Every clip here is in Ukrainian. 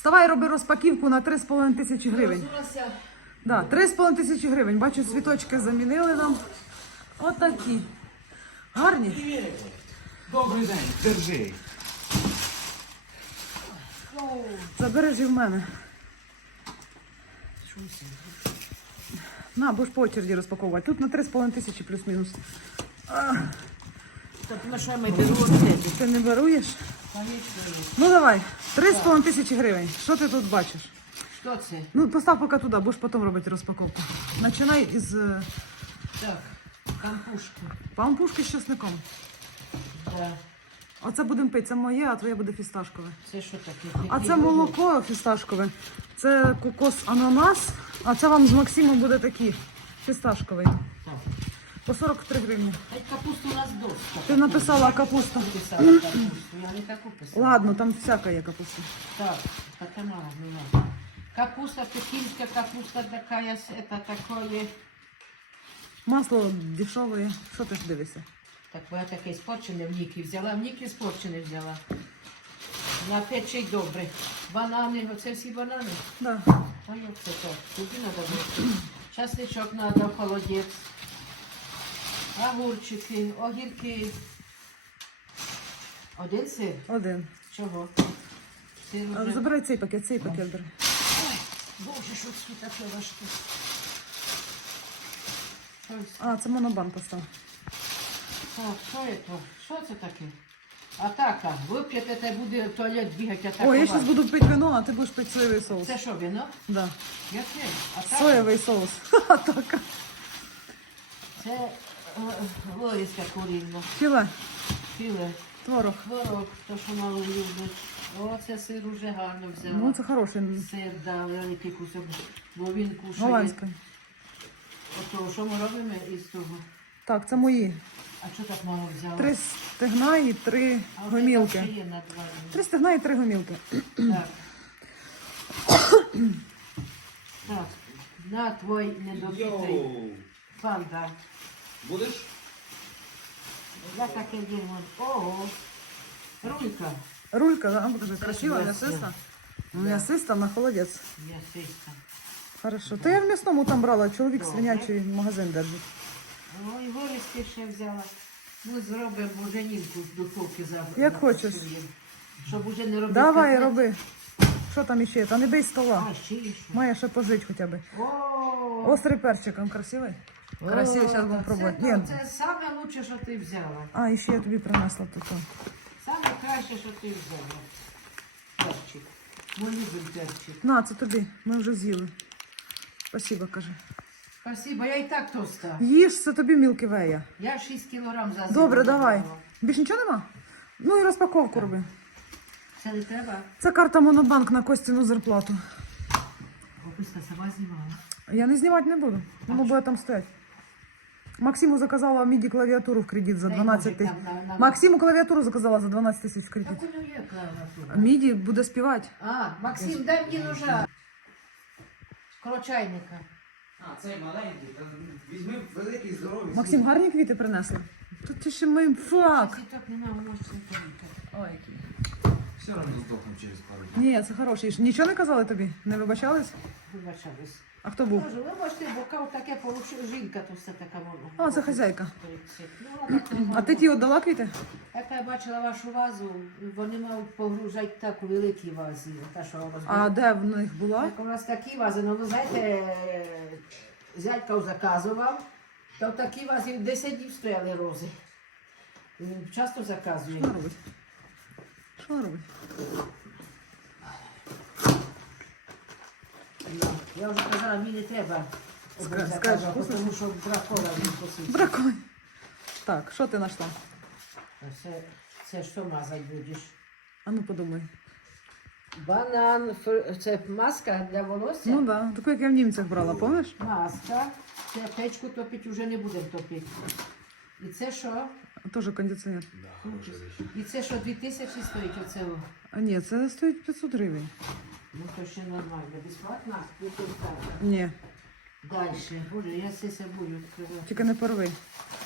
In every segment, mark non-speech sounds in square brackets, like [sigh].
Вставай, роби розпаківку на 3,5 тисячі гривень. Да, 3,5 тисячі гривень. Бачу, світочки замінили нам. Отакі. Гарні. Добрий день, держи. Забери ж і в мене. На, будеш по очереді розпаковувати. Тут на 3,5 тисячі плюс-мінус. Так, на що беру оце? ти не беруєш? Ну давай, 3,5 тисячі гривень. Що ти тут бачиш? Що це? Ну, постав поки туди, будеш потім робити розпаковку. Починай із е, Так, кампушки. пампушки з чесником. Да. Оце будемо пити, це моє, а твоє буде фісташкове. Це що таке? А це молоко фісташкове. Це кокос ананас, а це вам з Максимом буде такий фісташковий. Так. По 43 гривні. Капусту у нас доста. Ти написала капуста. Писала капусту. Я не таку писала. Ладно, там всяка є капуста. Так, така мало не. Капуста, пекинська капуста такая, с- это такое. Масло дешеве. Що ти ж дивишся? Так, я таке спорчене в Нікі взяла, в Нікі спорчене взяла. На пече добре. Банани, оце всі банани. Да. А як це так? Туди треба. Часничок треба, холодець. Огурчики, огірки. Один сир. Один. Чого? Сир А, уже. Забирай цей пакет, цей пакет бери. Боже, що це таке важке? А, це монобан постав. Що, що це? Що це таке? Атака. Вип'єте, та буде в туалет бігати атакувати. О, я зараз буду пити вино, а ти будеш пити соєвий соус. Це що, вино? Да. Яке? Атака? Соєвий соус. [laughs] Атака. Це е, курінна. Філе, Філе. творог. Творог, то, що мало люблять. О, це сир уже гарно взяла. Ну, це хороший. Сир дав, великий кусок, бо він кушає. Голландський. Ото, що ми робимо із того? Так, це мої. А що так мало взяла? Три стегна і три А гомілки. є на два. Три стегна і три гомілки. Так. так. На твой недопитий Йоу. панда. Будеш? Я таке діло. Ого. Рулька. Рулька, да? покажи, красива, м'ясиста. М'ясиста на холодець. М'ясиста. Хорошо. Та я в м'ясному там брала, чоловік свинячий магазин держить. Ой, горісти ще взяла. Ну, зробимо буженінку з духовки за Як хочеш. Щоб уже не робити. Давай, котлет. роби. Що там іще? Та не бий стола. А, ще є що? Має ще пожити хоча б. О, Острий перчик, він красивий. Красивий, зараз будемо пробувати. Ні. це саме лучше, що ти взяла. А, і ще я тобі принесла тут. Саме краще, що ти взяла. Перчик. Ми любимо перчик. На, це тобі. Ми вже з'їли. Спасибо, кажи. Спасибо, я і так тоста. Їж, це тобі мілки вея. Я 6 кілограм за зиму Добре, давай. набрала. Більш нічого нема? Ну і розпаковку роби. Це не треба. Це карта Монобанк на Костіну зарплату. Описка сама знімала. Я не знімати не буду. Воно буде там стоять. Максиму заказала міді клавіатуру в кредит за Дай 12 ножик тисяч. Максиму клавіатуру заказала за 12 тисяч в кредит. Так у нього є клавіатура. Міді буде співати. А, Максим, дай мені ножа. Крочайника. А, цей маленький. Візьми великий, здоровий. Максим, гарні квіти принесли. Тут ти ще ми фак. Сіток нема, можеш не. Ой, який. Все одно здохнемо через пару днів. Ні, це хороший. Нічого не казали тобі? Не вибачались? Вибачались. А хто був? Ви можете, бо таке порушив жінка, то все така можна. А, це хазяйка. Ну, так А ти ті віддала квіти? Як я бачила вашу вазу, вони мають погружати так у великій вазі. Та, що у вас А де в них була? Як у нас такі вази, ну ви знаєте, зятька заказував, то в такій вазі 10 днів стояли рози. Часто заказує. Що робить? Що робить? Ну, Я вже казала, мені не треба Ска- скажеш, вкусно? тому що дракола він посить. Бракуй. Так, що ти знайшла? Це, це що мазати будеш? А ну подумай. Банан, фр- це маска для волосся? Ну так, да. таку, як я в німцях брала, пам'ятаєш? Маска. Це печку топити вже не будемо топити. І це що? Теж кондиціонер. І це що, 2000 стоїть оце? о? А ні, це стоїть 500 гривень. Ну то ще нормально. Безплатно? Ні, Дальше. Боже, я все собою відкриваю. тільки не порви.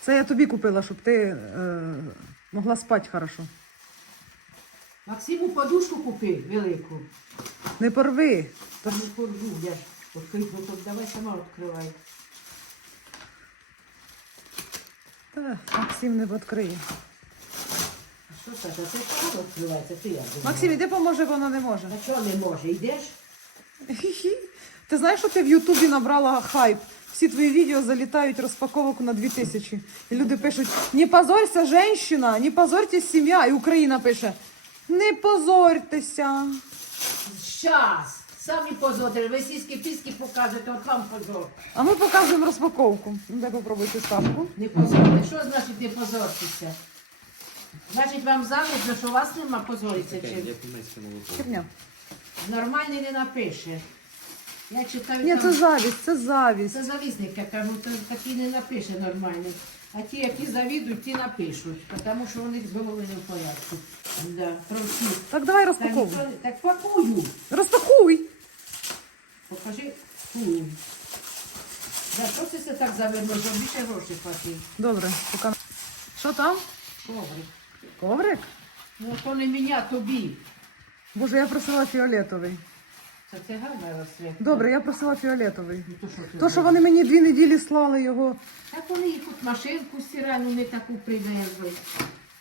Це я тобі купила, щоб ти е, могла спати хорошо. Максиму подушку купи велику. Не порви. Та не порву, я ж відкрию, то давай сама відкривай. Та, Максим не відкриє. Що це? Це сама відкривається, ти як? Максим, іди поможе, вона не може. А чого не може? Йдеш? Хі-хі. [laughs] Ти знаєш, що ти в Ютубі набрала хайп? Всі твої відео залітають розпаковок на 2000. І люди пишуть: не позорься, женщина, не позорьтесь, сім'я. І Україна пише: не позорьтеся. Щас! Самі позорите, ви сіські піски покажете, от вам позор. А ми показуємо розпаковку. Ну, дай попробуйте ставку. Не позорте. Що значить не позортеся? Значить, вам завидно, що у вас нема позоритися чим. Херня. Нормальний не напише. Я читаю Ні, там... це завість, це завість. Це завісник, я кажу, то такий не напише нормальний. А ті, які завідують, ті напишуть, тому що у них з не в порядку. Да, про всі. Так давай Та розпаковуй. ніхто не- Так пакую. Розпакуй. Покажи. Фу. За що це так заведено, щоб більше грошей платив? Добре, пока. Що там? Добре. Коврик? Ну то не мене, тобі. Боже, я просила фіолетовий. Це це гарна. Добре, я просила фіолетовий. Ну, то, що ти То, що вони мені дві неділі слали його. Так вони їх тут машинку стиральну не таку привезли.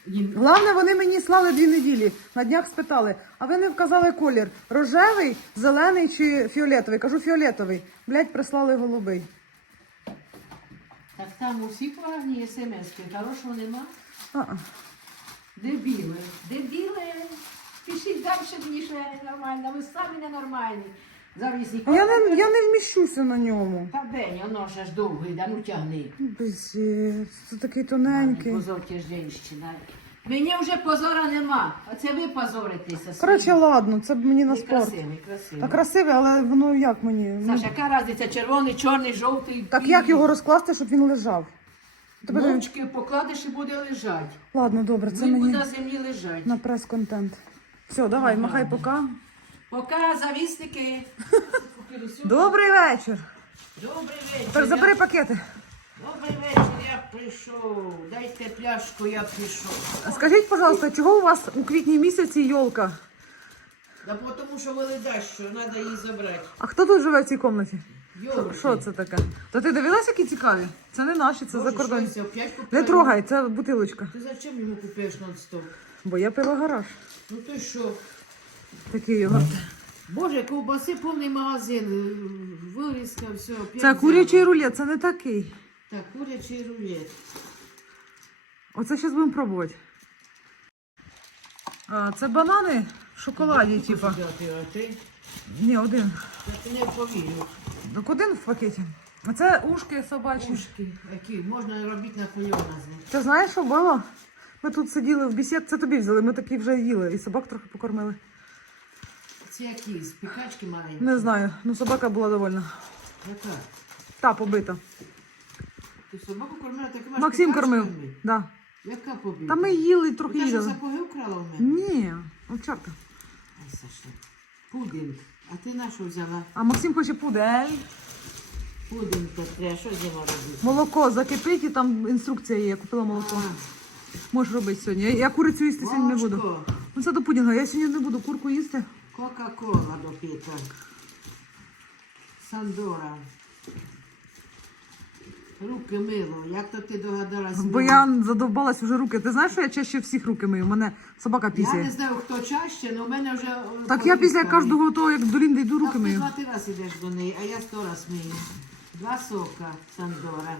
Їм Головне, вони мені слали дві неділі. На днях спитали, а ви не вказали колір рожевий, зелений чи фіолетовий? Кажу, фіолетовий. Блять, прислали голубий. Так там усі погані смс-ки, хорошого нема. А-а. Дебіли, дебіли. Пишіть далі мені, що я ненормальна, ви самі ненормальні. Зараз А Я не, я не вміщуся на ньому. Та день, воно ще ж довгий, да ну тягни. Безець, це такий тоненький. Позорте жінщина. Мені вже позора нема, а це ви позоритеся. Коротше, ладно, це б мені на Ти спорт. красивий, красивий. Та красивий, але воно як мені? Ну, Саша, яка разниця? Червоний, чорний, жовтий. Так білий? як його розкласти, щоб він лежав? Тебе Мовчки покладеш і буде лежати. Ладно, добре, це Він мені буде на землі лежати. на прес-контент. Все, давай, махай пока. Пока, завісники. [laughs] Добрий вечір. Добрий вечір. Так, забери пакети. Добрий вечір, я прийшов. Дайте пляшку, я пішов. Скажіть, пожалуйста, чого у вас у квітні місяці йолка? Да тому що виледа, що треба її забрати. А хто тут живе в цій кімнаті? Що це таке? То ти дивилась, які цікаві? Це не наші, це Боже, за кордон. що це, опять Не трогай, це бутилочка. Ти зачем йому купуєш нон-стоп? Бо я пила гараж. Ну ти що? Такий його. Боже, ковбаси повний магазин, вирізка, все. опять Це курячий рулет, це не такий. Так, курячий рулет. Оце зараз будемо пробувати. А, це банани в шоколаді, типа. А ти? Ні, один. Я ти не повірю. Так один в пакеті. А це ушки собачі. Ушки, які можна робити Наполеона з них. Ти знаєш, що було? Ми тут сиділи в бесід, це тобі взяли, ми такі вже їли, і собак трохи покормили. Це які? З пікачки маленькі? Не знаю, ну собака була довольна. Яка? Та побита. Ти собаку кормила такими ж Максим кормив. пікачками? Да. Яка побіда? Та ми їли трохи Ти що, сапоги вкрала в мене? Ні, овчарка. Ай, Саша. Пудинг. А ти на що взяла? А Максим хоче пудель. Пудинг то треба. Що з ним робити? Молоко закипить і там інструкція є. Я купила молоко. Можеш робити сьогодні. Я, я курицю їсти сьогодні не буду. Молочко. Ну це до пудінга. Я сьогодні не буду курку їсти. Кока-кола допита. Сандора. Руки мило. Як то ти догадалась? Бо мило? я задовбалась вже руки. Ти знаєш, що я чаще всіх руки мию? У мене собака Я не знаю, хто чаще, але в мене вже... Так я після кожного того, як до Лінди йду, руки Так ти два ти раз ідеш до неї, а я сто раз мию. Два сока Сандора.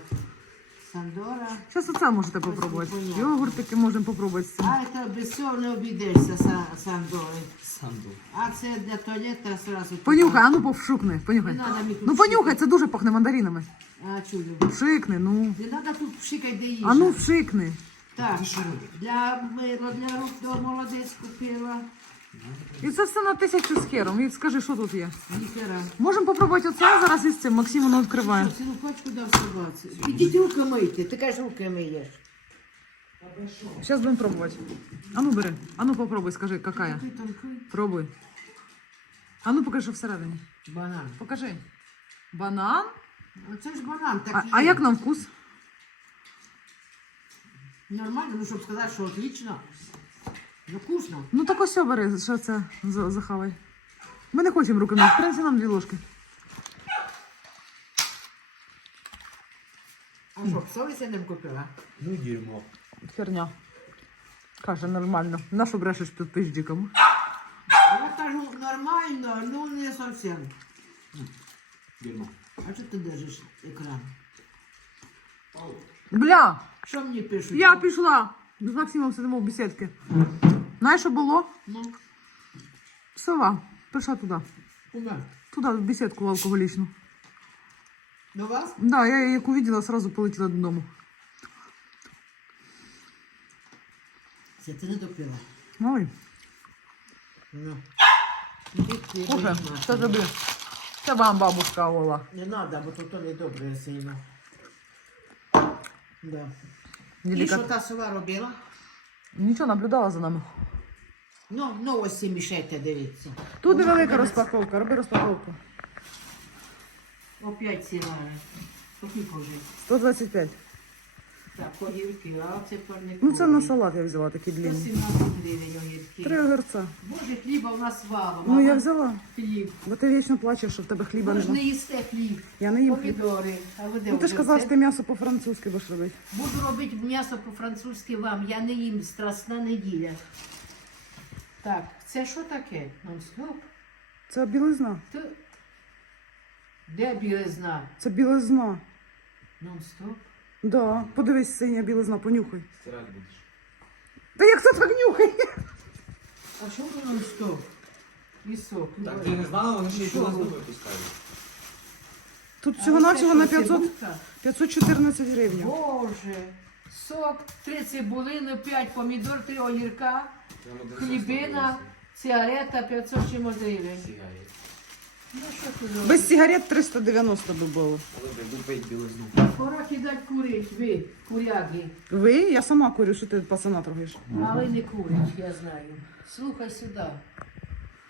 Сандора. Зараз оце можете попробувати. Йогуртики можемо попробувати з цим. А це без цього не обійдешся Са- Сандори. Санду. А це для туалета сразу. Понюхай, а ну повшукни, понюхай. Не надо мені тут Ну понюхай, це дуже пахне мандаринами. А, чую. Вшикни, ну. Не треба тут пшикати, де їжа. А ну вшикни. Так, для мила, для рук до молодець купила. І це все на тисячу з хером. І скажи, що тут є. Ніхера. Можемо попробувати оце зараз із цим. Максим воно відкриває. Цілу пачку дав собаці. Ідіть руки мийте, ти кажеш, руки миєш. Зараз будемо пробувати. А ну бери. А ну попробуй, скажи. Ти тонкий Пробуй. А ну покажи, що всередині. банан. Покажи. Банан. Оце ж банан А, такий. а як на вкус? Нормально, ну щоб сказати, що отлично. Ну вкусно. Ну так ось бери, що це за- захавай. Ми не хочемо руками. Принеси нам дві ложки. А що, псовиця не купила? Ну дерьмо. Херня. Каже, нормально. На що брешеш під пиждиком? Я кажу, нормально, ну не зовсім. Дерьмо. А що ти держиш екран? Бля, Що мені пишуть? я пішла. З Максимом сидимо в бесідці. Знаєш, що було? Ну, Сова. Пішла туди. куди? Туди, в бесідку алкоголічну. До вас? Да, я її як увидела, сразу полетіла додому. Це ти не допила. Ой, Ну. Іди ти, слухай, будь це ласка. тобі. Це вам бабушка Ола. Не треба, бо то не добре сильно. Да. І Дідика. що та сова робила? Нічого, наблюдала за нами. Ну, новості мішайте, дивіться. Тут Вона невелика розпаковка, роби розпаковку. Опять ціла. Скільки вже? 125. Так, огірки, а оце парникові. Ну це на салат я взяла такі длинні. 117 гривень огірки. Три огірця. Боже, хліба в нас валом. Ну я взяла. Хліб. Бо ти вічно плачеш, що в тебе хліба Ви ж нема. не їсте хліб. Я не їм хліб. Помідори. А ви де Ну ти ж казав, що ти м'ясо по-французьки будеш робити. Буду робити м'ясо по-французьки вам. Я не їм страсна неділя. Так, це що таке? Нон-стоп? Це білизна. Ти... Де білизна? Це білизна. Нон-стоп? Да. Подивись, синя білизна, понюхай. Стирати будеш. Та як це так нюхай? А що ви нон-стоп? І сок. і Так вода. ти не знала, вони ще й Що туди ви? Тут всього-навсього на 500, 514 гривень. Боже, сок, три цибулини, п'ять помідор, три огірка, хлібина, цигарета 500 чимось гривень. Ну що ти робиш? Без сигарет 390 би було. Але би пить білизну. Пора кидати курить, ви, куряги. Ви? Я сама курю, що ти пацана трогаєш. Але не курить, я знаю. Слухай сюди.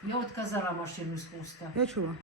Я от казала машину з пуста. Я чула.